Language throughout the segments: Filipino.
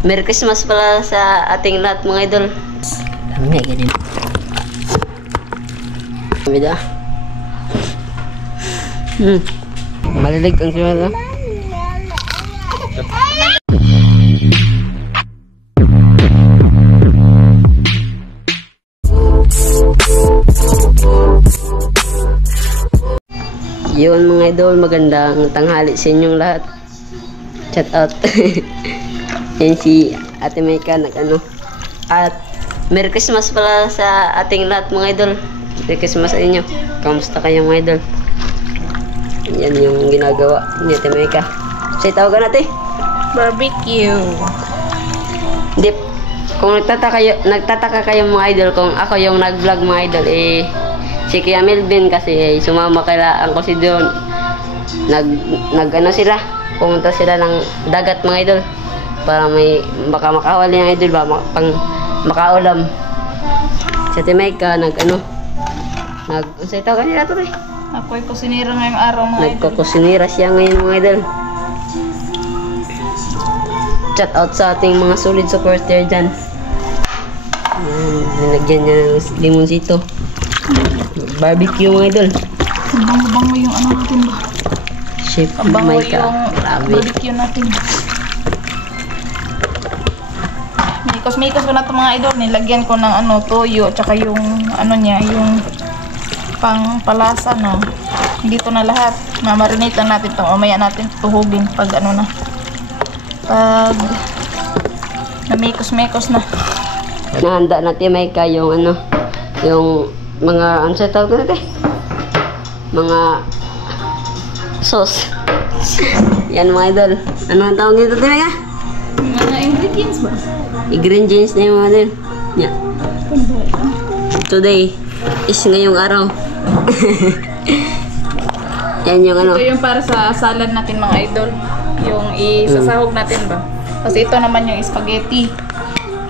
Merry Christmas pala sa ating lahat mga idol. Dami ganyan. Bida. Malilig ang siya. Yun mga idol, magandang tanghali sa inyong lahat. Shout out. Yan si Ate Maika nag-ano. At Merry Christmas pala sa ating lahat mga idol. Merry Christmas sa inyo. Kamusta kayo mga idol? Yan yung ginagawa ni Ate Maika. Say tawagan natin. Barbecue. Hindi. Kung nagtataka kayo mga idol kung ako yung nag-vlog mga idol, si Kuya Melvin kasi sumama kailangan ko si Don. Nag-ano sila, pumunta sila ng dagat mga idol para may baka makawali ng idol ba pang makaulam. Si Ate Maika ano say tawag nila to eh. Ako'y kusinira ngayong araw mga idol. Nagkukusinira siya ngayon mga idol. Shout out sa ating mga solid supporter dyan. Nilagyan niya ng limonsito. Barbecue mga idol. Bango-bango yung ano natin ba? Chef Bango Maika. yung barbecue natin. Mikos-mikos ko na ito mga idol. Nilagyan ko ng toyo. Tsaka yung niya, yung pang palasa no. Dito na lahat. Mamarinate lang natin ito. Mamaya natin tuhugin pag na. Pag namikos-mikos na. Nahanda natin Maika yung yung mga ano sa tawag natin? Mga sauce. Yan mga idol. Ano ang tawag nito Maika? Mga ingredients ba? Ingredients na yung mga idol. Yeah. Today is ngayong araw. Yan yung Ito yung para sa salad natin mga idol. Yung isasahog natin ba? Kasi ito naman yung spaghetti.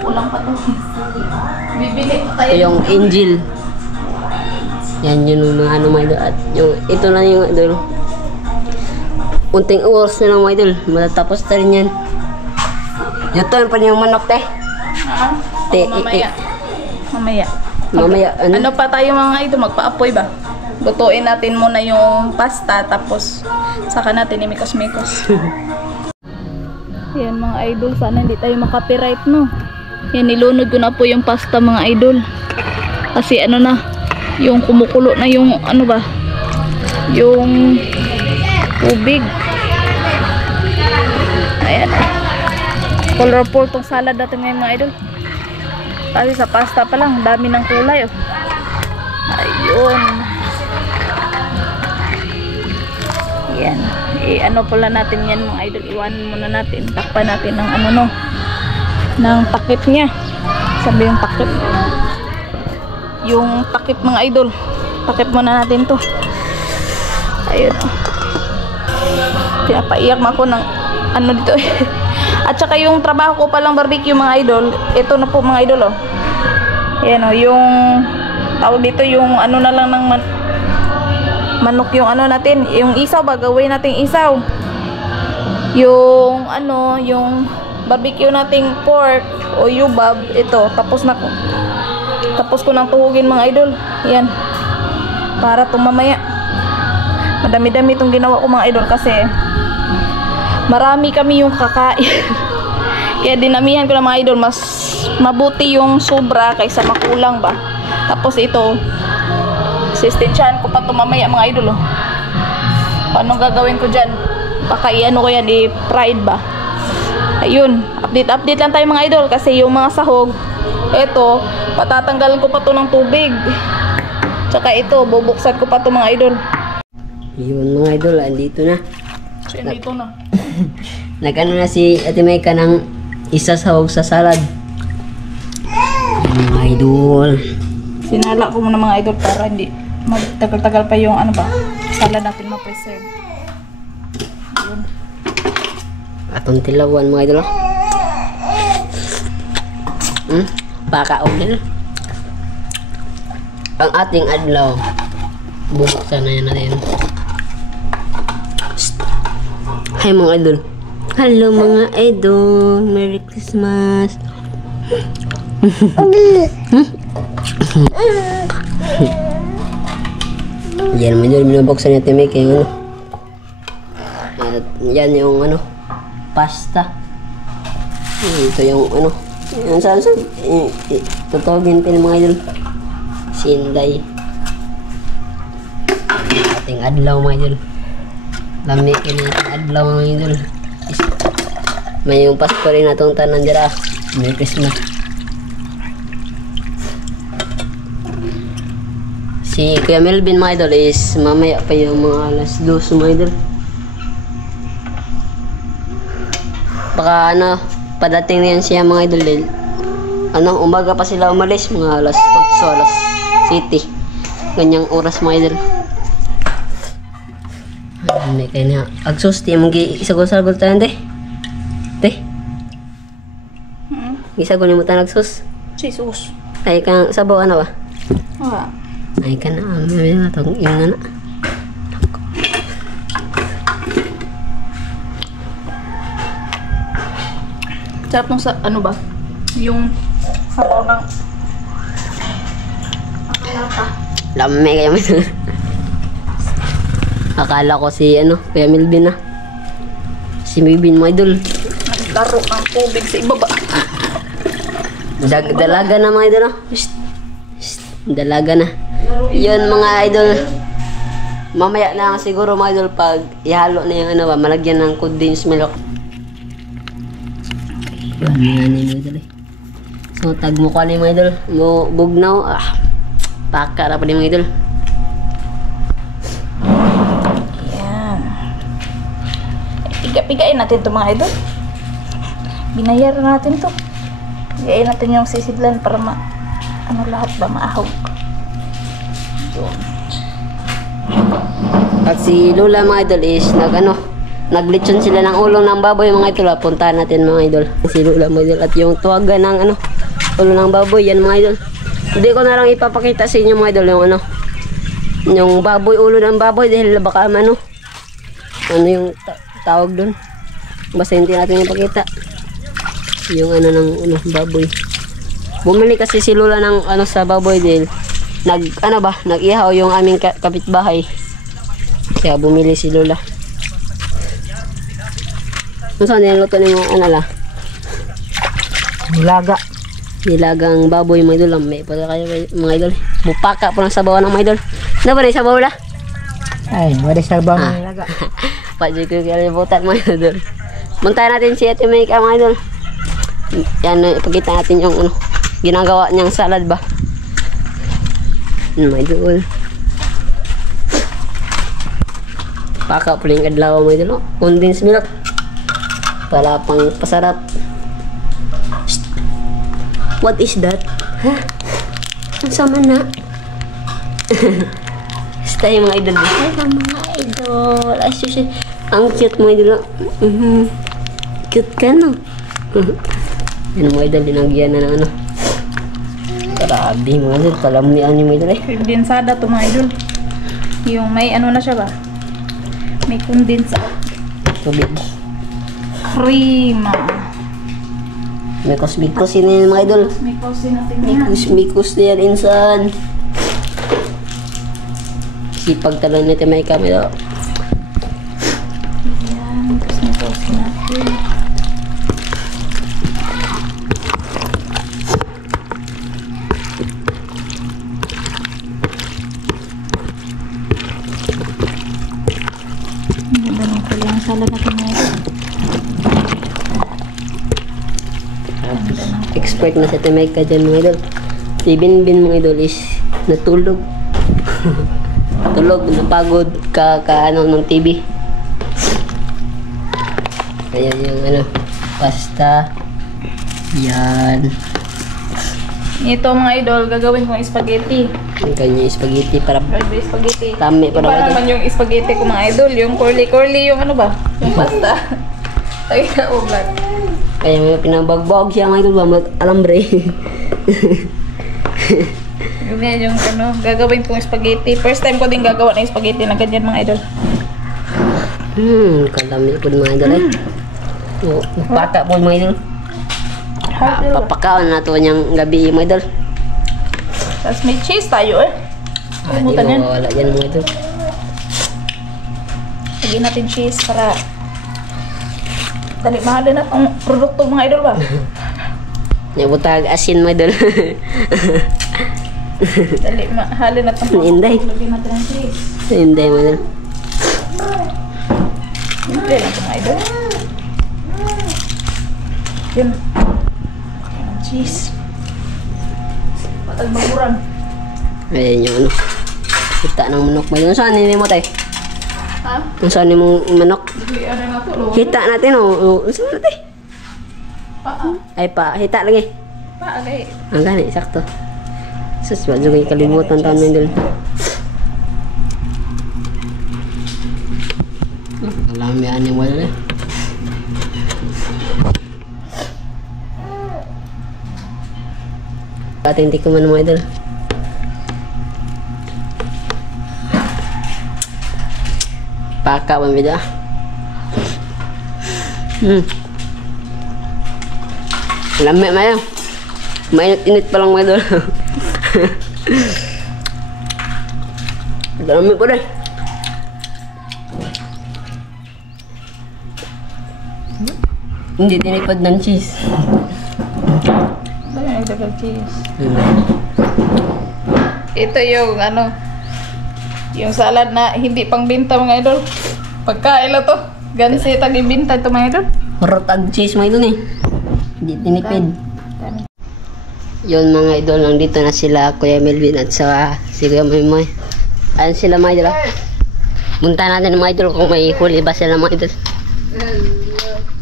Ulang pa to. Bibili pa tayo. yung angel. Yan yun mga mga idol. At yung ito na yung idol. Unting oras na lang mga idol. Matatapos na rin yan. Ito pa yung manok te. Mamaya. Mamaya. Ano pa tayo mga idol? Magpa-apoy ba? Lutuin natin muna yung pasta. Tapos saka natin imikos-mikos. Yan mga idol. Sana hindi tayo makapiright no. Yan, nilunod ko na po yung pasta mga idol. Kasi yung kumukulo na yung yung tubig. Ayan. Colorful tong salad natin ngayon mga idol. Kasi sa pasta pa lang, dami ng kulay oh. Ayun. Yan. Pala natin yan mga idol. Iwanan muna natin. Takpan natin ng ng takip niya. Sabi yung takip. Yung takip mga idol. Takip muna natin to. Ayun. Kaya paiyak ako ng dito eh. At saka yung trabaho ko palang barbecue mga idol. Ito na po mga idol oh. Ayan oh. Yung tawag dito yung na lang ng manok yung natin. Yung isaw ba? Gawin natin isaw. Yung yung barbecue nating pork o yubab, ito, tapos ko nang tuhugin mga idol. Yan. Para tumamaya. Madami-dami itong ginawa ko mga idol kasi marami kami yung kakain. Kaya dinamihan ko na mga idol. Mas mabuti yung sobra kaysa makulang ba. Tapos ito, sistensyahan ko pa tumamaya mga idol. Oh. Paano gagawin ko dyan? Baka ko yan, i-fried ba? Ayun, update lang tayo mga idol kasi yung mga sahog, ito, patatanggalan ko pa to ng tubig. Tsaka ito, bubuksan ko pa to mga idol. Yun mga idol, andito na. Andito na. Nag-ano na si Ate Maika ng isasahog sa salad. Mga idol. Sinala ko muna mga idol para hindi magtagal-tagal pa yung salad natin ma-preserve. Yun. Atong tilawan mga idol. Pakaon ang ating adlaw. Buksan na yan natin. Hi mga idol. Hello mga idol, Merry Christmas. Yan mo dyan, binabuksan natin may kayo ano. At yan yung ano, pasta. Ito yung ano, yung saan tutugin pa ng mga idol. Sinday. Ating adlaw mga idol. Lami kini adlaw mga idol. May yung Pasko rin natong tanan dira. Merry Christmas. Si Kuya Melvin mga idol is mamaya pa yung mga alas 2 mga idol. Baka ano, padating na yan siya mga idol din. Ano, umaga pa sila umalis, mga alas 8, alas 7. Ganyang oras mga idol. May kayo na. Agsos, di mong gisagol-sagol tayo, de. De. Gisagol mo tayo agsos. Jesus. Ay ka, sabaw ano ba? Wala. Ay ka na, may na itong yung na. Sarap nung sa, ano ba? Yung sabaw ng akalata. Lami kayo mo. Akala ko si ano, Kuya Melvin na. Si Melvin mo idol. Naglaro ng tubig sa ibaba. Dalaga na mga idol. Dalaga na. Yun mga idol. Mamaya na siguro mga idol pag ihalo na yung ano ba, malagyan ng condensed milk. Yun, yan yung mga idol eh. So tag mo ka na yung mga idol. Mo bugnaw. Paka na pa yung mga idol. Pigain natin ito mga idol. Binayaran natin to. Pigain natin yung sisidlan para ano lahat ba maahog. At si Lola mga idol is naglitsyon sila ng ulo ng baboy mga idol. Puntahan natin mga idol. Si Lola mga idol at yung tuwaga ng ulo ng baboy yan mga idol. Hindi ko na lang ipapakita sa inyo mga idol yung yung baboy, ulo ng baboy dahil baka ano yung tawag doon. Basta hindi natin ipakita yung ng baboy. Bumili kasi si Lola ng sa baboy dahil nag-ihaw yung aming kapitbahay. Kaya bumili si Lola. Ano saan niluto ni mo nilagang baboy mga idol. May pa kayo mga idol. Bupaka po ng sabawan ng mga idol. Ano ba na yung sabaw la? Ay, wala sabaw ng nilaga. Pwede ko kalimutan mga idol. Muntahan natin si Ate May mga idol. Yan, ipakita natin yung ginagawa niyang salad ba. Mga idol. Paka po yung adlaw mga idol. Condensed milk. Para pang pasarap. What is that? Ha? Ang sama na. Stay mga idol. Ay, mga idol. Ay, sushi. Ang cute mga idol. Cute ka, no? Yan mga idol. Dinagyan na ng Grabe mga idol. Kalamian ni mga idol eh. Kondensada to mga idol. Yung may na siya ba? May kondensa. Tubig. Cream. May kusbikos yun mga idol. May kosin natin May yan. kusbikos na yan insan. Sipag talaga natin may camera. Yan. Tapos may kosin natin. Ganda ng kulang salad natin ngayon. Expert na sa Timay ka dyan mga idol. Si Binbin mga idol is natulog. Tulog, napagod ng TV. Ayan yung pasta. Yan. Ito mga idol, gagawin kong spaghetti. Yung kanya spaghetti para Raspberry spaghetti. tami para Iba naman yung spaghetti ko mga idol, yung curly-curly, yung ano ba? Yung pasta. Tayo na o vlog. Kaya may pinabagbog siya mga idol ba? Alambre. Yung yan yung gagawin kong spaghetti. First time ko din gagawa ng spaghetti na ganyan mga idol. Kalami po mga idol eh. Bata po mga idol. Papakaon na to niyang gabi mga idol. Tapos may cheese tayo eh. Kalimutan yan. Wala yan mga idol. Lagyan natin cheese para dali mahalin na ang produkto mga idol ba? Butag asin mga idol. Dali mahalin na itong Inday. lagyan natin ng cheese. Hindi mga idol. Simple lang ito mga idol. Yun. Cheese. Patag magurang. Ayan yung ano. Kita ng manok mga idol. Saan nini mo tayo? Ha? Kung saan yung manok? Hindi, ano nga po, lo. Hita natin o. Saan natin? Ay pa, hita lagi. Paagay. Ang gani, sakto. Sus, wala juga kalimutan taon mga idol. Alam yan yung wala. Ating tikuman mga idol. Paka bang bida? Lami mayo. Mainit-init pa lang mga idol. Lami pa rin. Hindi tinipad ng cheese. Dali na idol cheese. Ito yung ano, yung salad na hindi pang binta mga idol. Pagkain lang to. Gansi tag ibinta ito mga idol. Rotag cheese mga idol eh. Hindi tinipid. Yun mga idol, nandito na sila Kuya Melvin at sa si Kuya Maymoy. Ayan sila mga idol. Munta natin mga idol kung may huli ba sila mga idol.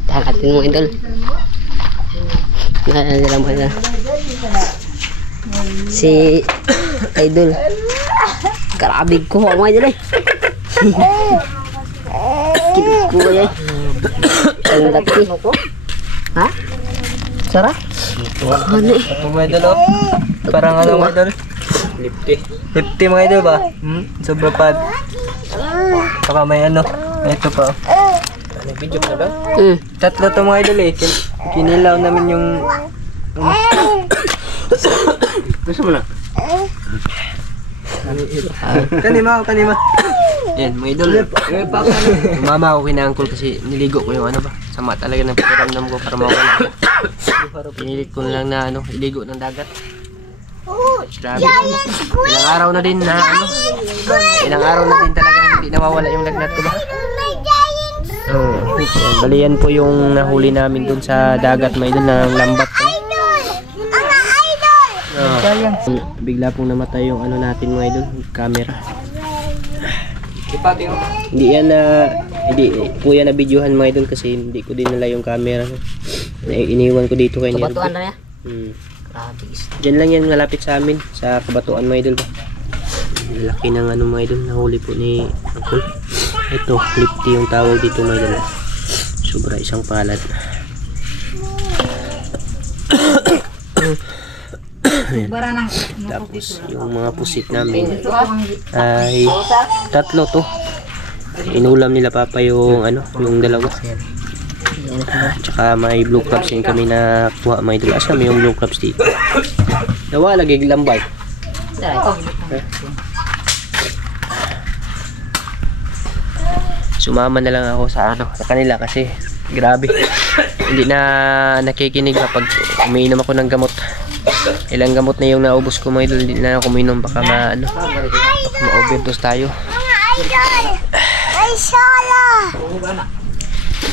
Tahan natin mga idol. Ayan sila mga idol. Si idol. Karabig ko mga idol eh. Kikit ko eh. Ang laki. Ha? Sarap? Ano eh? Ito mga idol oh. Parang ano mga idol? 50 mga idol ba? Sobra pad. Saka may ano. Ito pa oh. Ano video pa ba? Tatlo to mga idol eh. Kinilaw namin yung gusto mo na? Kanima. Yan mga idol. Mama ako kina-uncle kasi niligo ko yung ano ba. Sama talaga ng pakiramdam ko para mawala ako. Pinilit ko na lang na ano, iligo ng dagat. Grabe. Ilang araw na din na ano. Ilang araw na din talaga hindi nawawala yung lagnat ko ba. Bali yan po yung nahuli namin dun sa dagat mga idol ng lambat. Bigla pong namatay yung ano natin mga idol, camera. Hindi yan na hindi po yan na videohan mga idol kasi hindi ko din nala yung camera. Iniwan ko dito kay Nirby. Kabatuan na yan? Diyan lang yan malapit sa amin sa Kabatuan mga idol ba. Laki ng ano mga idol, nahuli po ni Uncle. Ito, lipty yung tawag dito mga idol. Sobra isang palad. Tapos yung mga pusit namin ay tatlo to. Inulam nila papa yung ano, yung dalawa. Tsaka may blue crabs din kami na kuha mga idol. Asa may yung blue crabs dito? Nawala giglambay. Sumama na lang ako sa ano, sa kanila kasi grabe. Hindi na nakikinig kapag umiinom ako ng gamot. Ilang gamot na yung naubos ko mga idol, hindi na ako uminom baka ma-overdose tayo.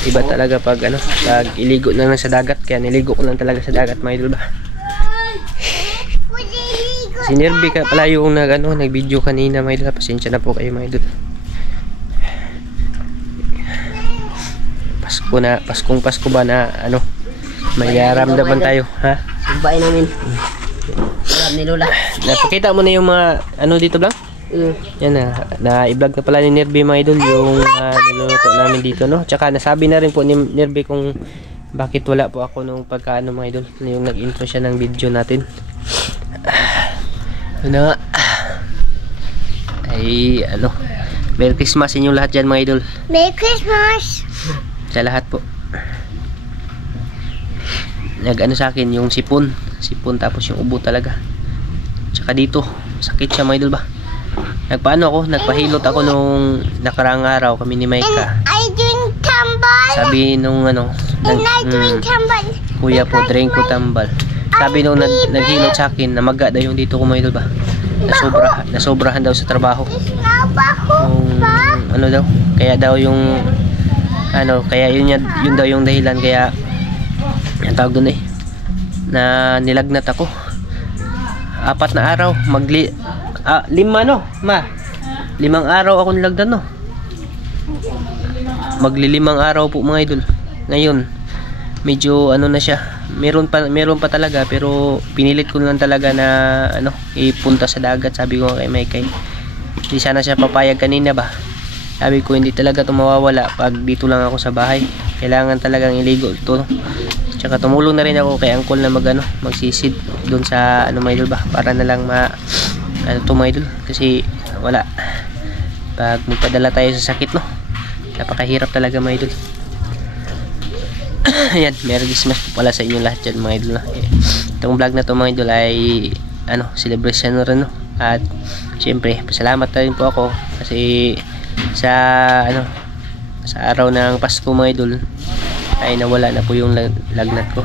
Iba talaga pag ano, pag iligo na lang sa dagat, kaya niligo ko lang talaga sa dagat mga idol ba. Si Nirby ka pala yung nag-video kanina mga idol, pasensya na po kayo mga idol. Pasko ba na ano, may ramdaman tayo, ha? Sumpay namin. Alam ni Lola. Napakita mo na yung mga ano dito lang? Yan na i-vlog na pala ni Nirby mga idol yung niluluto namin dito, no? Tsaka nasabi na rin po ni Nirby kung bakit wala po ako nung pagkaano mga idol, yung nag-intro siya ng video natin. Ano nga? Ay ano, Merry Christmas inyong lahat dyan mga idol. Merry Christmas! Sa lahat po. nag-ano sa akin yung sipon tapos yung ubo talaga. Tsaka dito, sakit siya mga idol ba. Nagpahilot ako nung nakaraang araw kami ni Maika. Sabi nung kuya po, drain ko tambal. Sabi nung naghilot sa akin, namaga daw yung dito ko mga idol ba. Nasobrahan daw sa trabaho. Ano daw, kaya daw yung kaya yun daw yung dahilan kaya ang tawag doon na nilagnat ako. 4 na araw, 5 araw ako nilagdan no. Magli-5 araw po mga idol. Ngayon, medyo na siya. Meron pa talaga pero pinilit ko lang talaga na ipunta sa dagat. Sabi ko kay Maikay, hindi sana siya papayag kanina ba. Sabi ko hindi talaga ito mawawala pag dito lang ako sa bahay. Kailangan talagang iligo ito. Tsaka tumulong na rin ako kay Uncle na magsisid doon sa mga idol ba, para na lang mga idol, kasi wala pag magpadala tayo sa sakit no, napakahirap talaga mga idol. Ayan, Merry Christmas po pala sa inyo lahat dyan mga idol no. Itong vlog na to mga idol ay celebration na rin no, at syempre pasalamat na rin po ako kasi sa araw ng Pasko mga idol ay nawala na po yung lagnat ko.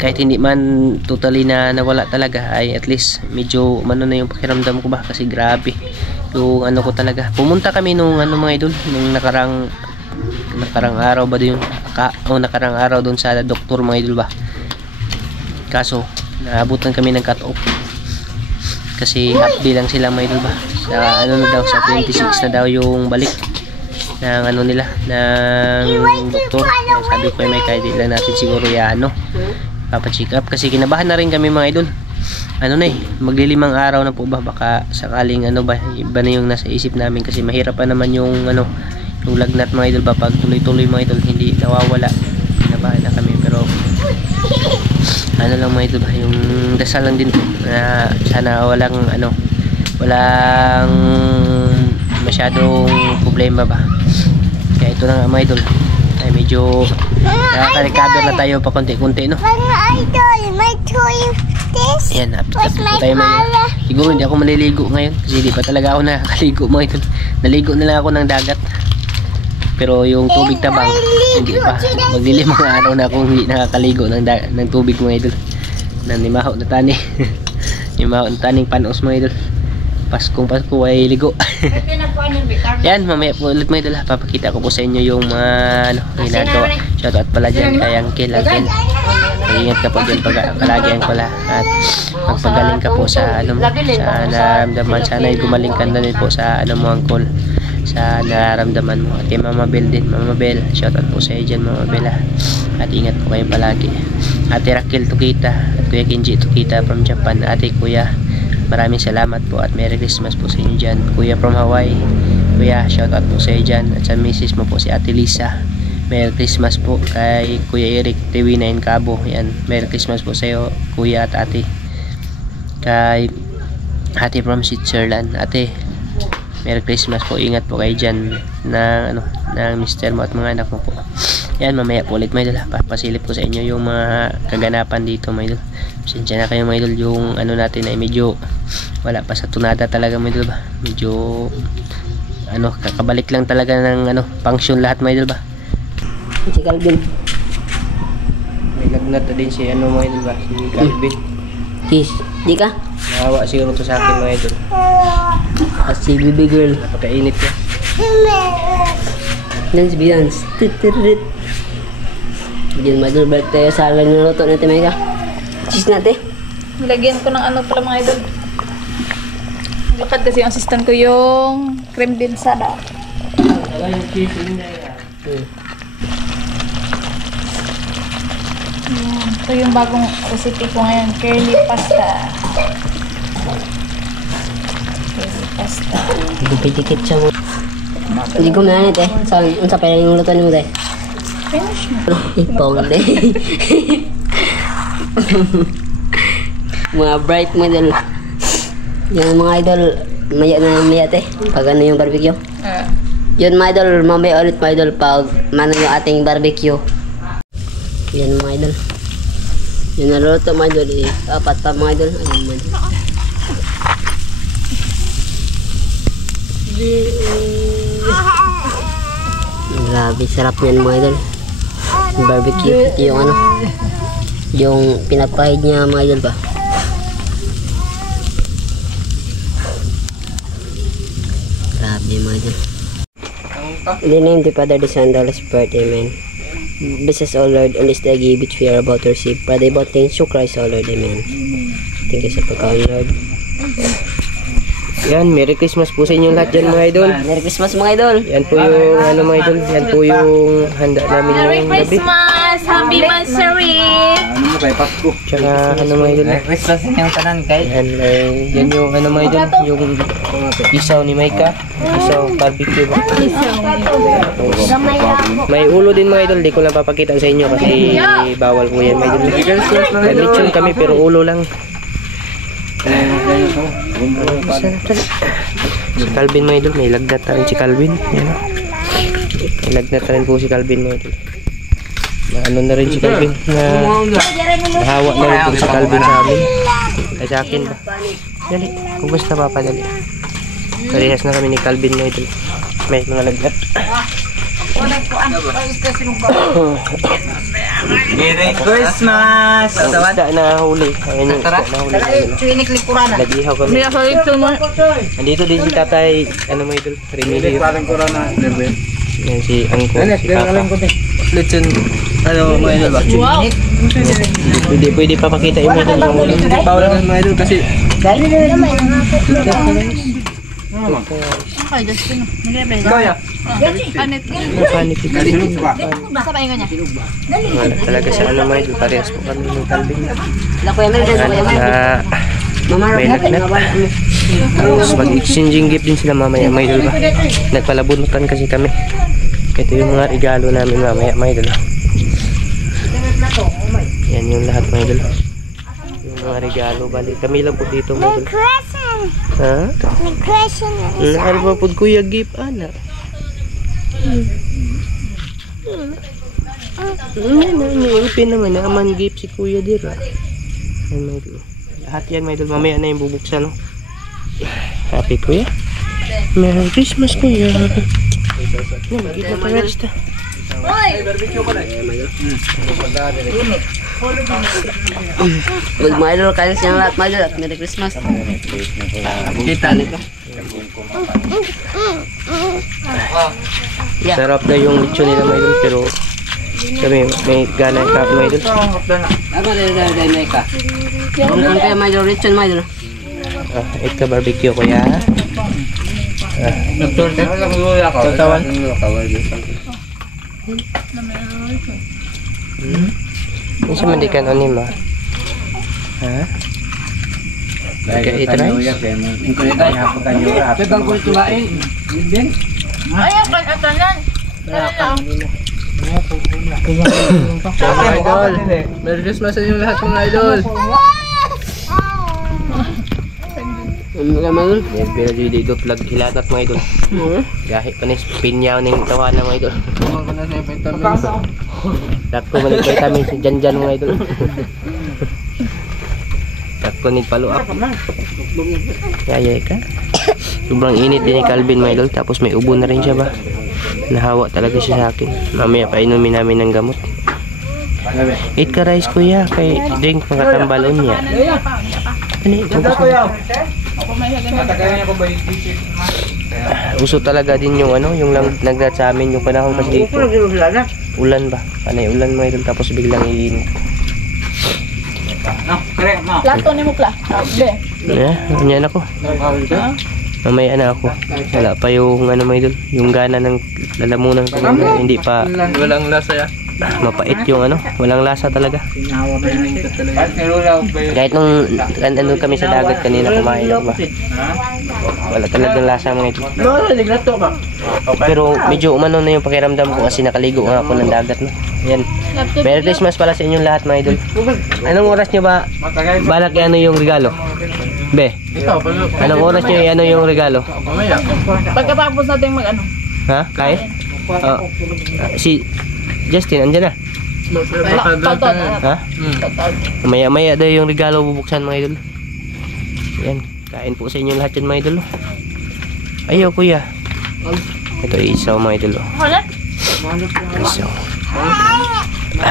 Kahit hindi man totally na nawala talaga, ay at least medyo na yung pakiramdam ko ba, kasi grabe yung ko talaga. Pumunta kami nung mga idol, nung nakarang araw ba doon, nakarang araw doon sa doktor mga idol ba. Kaso naabutan kami ng cut off kasi half day lang sila mga idol ba. Sa na daw, sa 26 na daw yung balik ng nila ng doktor. Sabi ko may kaya lang natin siguro papacheck up kasi kinabahan na rin kami mga idol. Magli5 araw na po ba, baka sakaling iba na yung nasa isip namin kasi mahirap pa naman yung yung lagnat mga idol ba, pag tuloy-tuloy mga idol hindi nawawala. Kinabahan na kami pero lang mga idol ba, yung dasal lang din po na sana walang masyadong problema ba. Kaya ito na nga mga idol, ay medyo nakaka-recover na tayo pa konti-konti no. Ayan, apit-apit po tayo mga. Siguro hindi ako maliligo ngayon kasi hindi pa talaga ako nakakaligo mga idol. Naligo na lang ako ng dagat pero yung tubig tabang hindi pa. Magli5 araw na akong hindi nakakaligo ng tubig mga idol. Nanimaho na tani. Nimaho na taning panos mga idol. Pasko ay ligo. Yan, mamaya po ulit mga idol, papakita ko po sa inyo yung mga ginagawa. Shoutout pala dyan kay Uncle. Mag-ingat ka po dyan palagi ang pala, at magpagaling ka po sa sa nararamdaman. Sana ay gumaling ka na rin po sa mo Uncle, sa nararamdaman mo. At Mama Bel din, Mama Bel, shoutout po sa iyo dyan Mama Bel, at ingat po kayo palagi. Ate Raquel Tukita at Kuya Kenji Tukita from Japan. Ate Kuya, maraming salamat po at Merry Christmas po sa inyo dyan. Kuya from Hawaii, Kuya, shoutout po sa iyo dyan. At sa misis mo po si Ate Lisa, Merry Christmas po. Kay Kuya Eric Tewina in Cabo, yan, Merry Christmas po sa iyo Kuya at Ate. Kay Ate from Switzerland, Ate, Merry Christmas po. Ingat po kayo dyan ng mister mo at mga anak mo po. Yan, mamaya po ulit mga idol, papasilip ko sa inyo yung mga kaganapan dito mga idol. Pasensya na kayo mga idol, yung natin ay medyo wala pa sa tunada talaga mga idol ba. Medyo kakabalik lang talaga ng function lahat mga idol ba. Si Calvin. May lagnat na din si mga idol ba, si Calvin. Kiss, di ka? Nahawa siguro to sa akin mga idol. At si baby girl. Napakainit niya. Dance be dance. Titirit. Diyan mga idol, balik tayo sa niluto natin Maika. Cheese natin. Nilagyan ko ng pala mga idol. Lapad kasi yung assistant ko yung cream densada. Ito yung bagong recipe ko ngayon, curly pasta. Curly pasta. Dikit-dikit siya mo. Hindi ko mananit Unsa pa yung luto ni mo dahil? Finish na. Ipong deh. Mga bright mga idol. Yung mga idol, maya pag yung barbecue. Yun mga idol, mamaya ulit mga idol pag yung ating barbecue. Yan mga idol. Yung naluluto mga idol, apat pa mga idol. Ayun mga idol. Grabe, sarap niyan mga idol. Yung barbecue, ito yung ano, yung pinapahid niya mga idol ba. Grabe mga idol. In the name of the Father, the Son, and the Holy Spirit, amen. Bless us, O Lord, and this day give which we are about to receive. Pray about things through Christ, O Lord, amen. Thank you sa pagkain, Lord. Yan, Merry Christmas po sa inyong lahat dyan mga idol. Merry Christmas mga idol. Yan po yung ano mga idol, yan po yung handa namin Merry ngayong gabi. Christmas! Happy Mansari! Ano mo kay Pasko? Tsaka ano mga idol. Christmas yung tanan kay. Yan yung ano mga idol, yung isaw ni Maika. Isaw barbecue ba? May ulo din mga idol, di ko lang papakita sa inyo kasi bawal po yan mga idol. Lechon kami pero ulo lang. Si Calvin mga idol, may lagnat na rin si Calvin. Yan o. May lagnat na rin po si Calvin mga idol. Na ano na rin si Calvin. Nahawa na rin po si Calvin sa amin. Ay sa akin ba? Dali, kumusta papa, dali. Parehas na kami ni Calvin mga idol. May mga lagnat. Merry Christmas! Isda na huli. Ayan yung isda na huli. Nag-ihaw kami. Hindi ako ito mo. Andito din si tatay, ano mga idol, Remilio. Parang corona. Yan si Angko, si Papa. Lechon. Ano mga idol ba? Wow! Pwede pa pakita yung mga idol yung huli. Bawal na mga idol kasi Okay, Justin. Nag-e-bread. kaya. Anit. Funny people. Basta pa niya. Wala talaga sa ano mga idol, parehas po kami ng Calvin. Wala ko yung May lagnat. Tapos mag-exchanging gift din sila mamaya mga idol ba. Nagpalabunutan kasi kami. Ito yung mga regalo namin mamaya mga idol. Yan yung lahat mga idol. Yung mga regalo bali. Kami lang po dito mga idol. Ha? Ano ba po kuya gift anak? May naman naman gift si kuya dira. Yan mga idol. Lahat yan mga idol. Mamaya na yung bubuksan no. Happy kuya. Merry Christmas kuya. Nagigit na para resta. Good mga idol, kain siyang lahat mga idol at Merry Christmas. Kita nito. Sarap na yung lechon nila mga idol pero kami may gana yung mga idol. Ako rin may ka. Ano kaya mga idol, Richon mga idol. Ito barbecue kuya. Nagturte. Tatawan. Ano siya mandikan o nima? Ha? Okay, itry. Sebang kulit tumain. Din. Ayan, kan-atanan. Mga idol. Merry Christmas sa inyo lahat mga idol. Ano kaya mga idol? Yan pero dito vlog hilatat mga idol. Gahi pa ni pinyaw ning tawanan mga idol. Tumang ko na sa vitamins. Dako man yung vitamin si Janjan mga idol. Dako ni paluap. Yaya ka. Sobrang init din ni Calvin mga idol. Tapos may ubo na rin siya ba. Nahawa talaga siya sa akin. Mamaya painumin namin ng gamot. Eat ka rice kuya. Kay drink pangkatambalon niya. Ano yun? Uso talaga din yung ano, yung nagdat sa amin yung panahon kasi dito. Ulan ba? Panay ulan mga idol tapos biglang iinit. Plato ni mo pla. Be. Ganyan ako. Mamaya na ako. Wala pa yung ano mga idol, yung gana ng lalamunan ko. Hindi pa Walang lasa ya. mapait yung ano, walang lasa talaga. Kahit nung ano kami sa dagat kanina kumain ako ba. Wala talagang lasa mga idol. Pero medyo umano na yung pakiramdam ko kasi nakaligo nga ako ng dagat no. Yan. Merry Christmas pala sa inyong lahat mga idol. Anong oras nyo ba balak ano yung regalo? Be, anong oras nyo ano yung regalo? Pagkatapos natin mag-ano. Ha? Kain? Si Justin, andyan na. Ha? Maya-maya daw yung regalo bubuksan mga idol. Yan. Kain po sa inyo lahat yan mga idol. Ayaw kuya. Ito isaw mga idol. Isaw.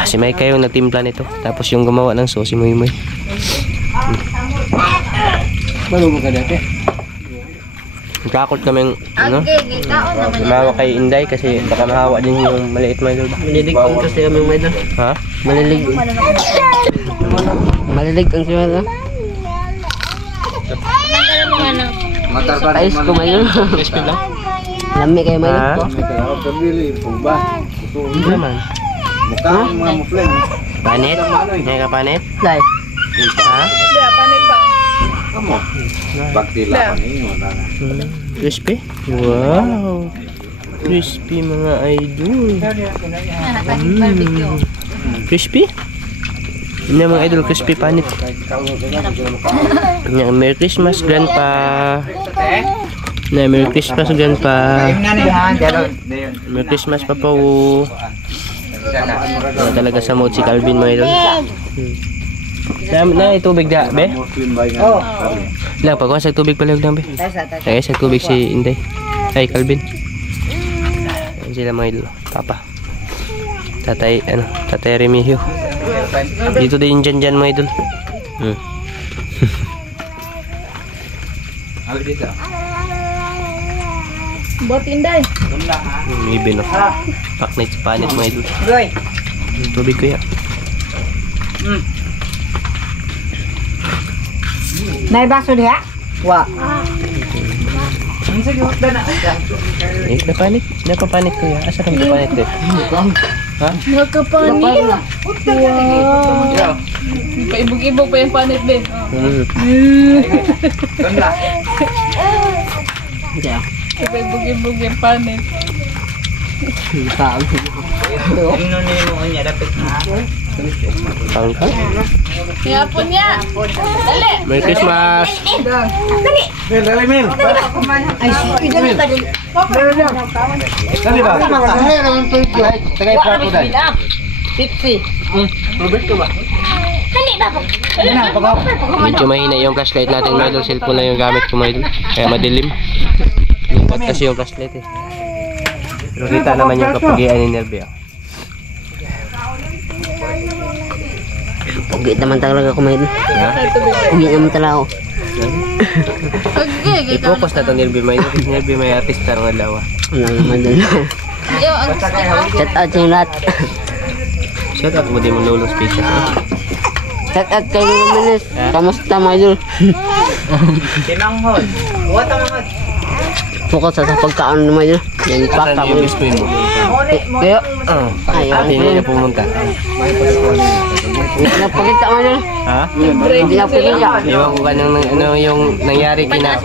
Si Mike yung nagtimpla nito. Tapos yung gumawa ng sauce si Muy Muy. Bago ka dati? Takot kaming mahawa kay Inday kasi baka mahawa din yung maliit mga idol. Malilig ang kasi kami may doon. Ha? Malilig. Malilig ang siya doon. Ayos ko may doon. Crispy lang? Lami kayo may Ha? doon. Hindi naman. Panit? Ngayon ka panit? Dai. Ha? Panit pa. Crispy? Wow! Crispy mga idol. Crispy? Yan mga idol, crispy panit. Yan, Merry Christmas, Grandpa. Na, Merry Christmas, Grandpa. Merry Christmas, Papa. Talaga sa mood si Calvin mga idol. Na itubig da, be? Oh. Lang, pagkuha sa tubig pala lang, be. Kaya sa tubig si Inday. Ay, Calvin. Ayan sila mga idol. Papa. Tatay, Tatay Remigio. Dito din dyan mga idol. Buat Inday. Maybe no. Paknit sa panit mga idol. Tubig ko yan. May baso diha? Wa. Eh, napanit. Napapanit ko yan. Asa kami napanit ko? Ha? Nakapanit. Wow. Paibog-ibog pa yung panit, be. Paibog-ibog yung panit. Pangka? Yapon niya. Dali. Merry Christmas! Ay, idali ta din. Medyo mahina yung flashlight natin mga idol. Cellphone na yung gamit ko mga idol. Kaya madilim. Lumpat kasi yung flashlight eh. Pero kita naman yung kapagian ni Nervia. Ugi naman talaga ako may doon. Ugi naman talaga ako. I-focus na ito Nervia mga idol. Kasi Nervia may artista ng alawa. Ano naman doon. Shout out sa inyo lahat. Shout out mo din mo lolo special. Shout out kayo mga minis. Kamusta mga idol? Tinanghod. Wa tanghod. Focus sa pagkaon ng mga idol. Yan Asan paka yung mo. biskuit mo? Kayo? Ayaw. Hindi na pumunta. Hindi na pakita mga idol. Ha? Hindi na pakita. Iwan ko ka ng ano yung nangyari kina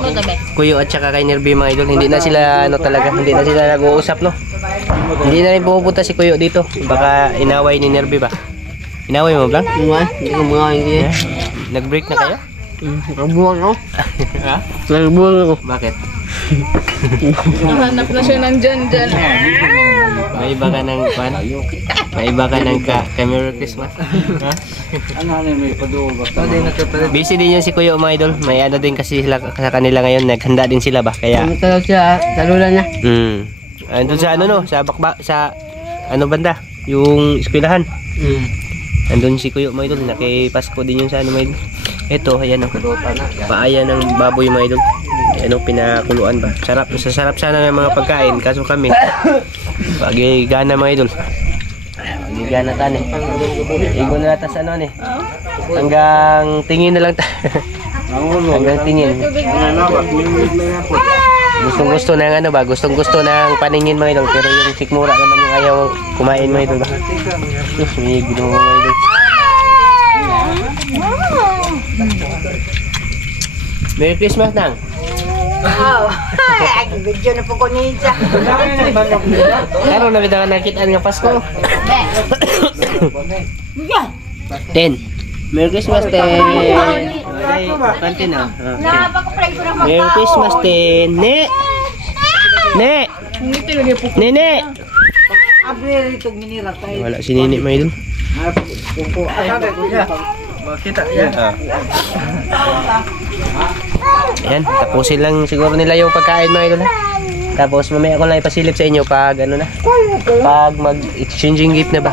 Kuyo at saka kay Nervia mga idol. Hindi na sila talaga, hindi na sila nag-uusap no. Hindi na rin pumupunta si Kuyo dito. Baka inaway ni Nervia ba? Inaway mo ba? Hindi ko mga hindi. Nag-break na kayo? Nagbuwag ako. Ha? Nagbuwag ako. Bakit? Hanap na siya ng dyan. May iba ka ng pan? May iba ka ng Merry Christmas? Ha? Busy din yan si Kuyo mga idol. May ano din kasi sila sa kanila ngayon. Naghanda din sila ba? Kaya Pumunta daw siya sa lula niya. andun sa ano no? Sa sa ano banda? Yung eskwelahan. Andun si Kuyo mga idol. Nakipasko din yun sa ano mga idol. Ito, ayan o. Paaya ng baboy mga idol. Ano, pinakuluan ba? Sarap. Sasarap sana ng mga pagkain. Kaso kami, pagigana mga idol. Pagigana tan eh. Igo na natin sa ano eh. Hanggang tingin na lang hanggang tingin. Gustong gusto ng ano ba? Gustong gusto ng paningin mga idol. Pero yung sikmura naman yung ayaw kumain mga idol ba? May ginoo mga idol. Merry Christmas nang. Wow. Ay, video na po ko ninja. Karon na bitaw nakita nga Pasko. Ten. Merry Christmas Ten. Ay, kante na. Merry Christmas Ten. Ne. Ne. Nene. Abri rito minira tayo. Wala si Nini mga idol. Makita yan. Ayan, tapusin lang siguro nila yung pagkain mga idol. Tapos mamaya ko lang ipasilip sa inyo pag ano na. Pag mag-exchanging gift na ba.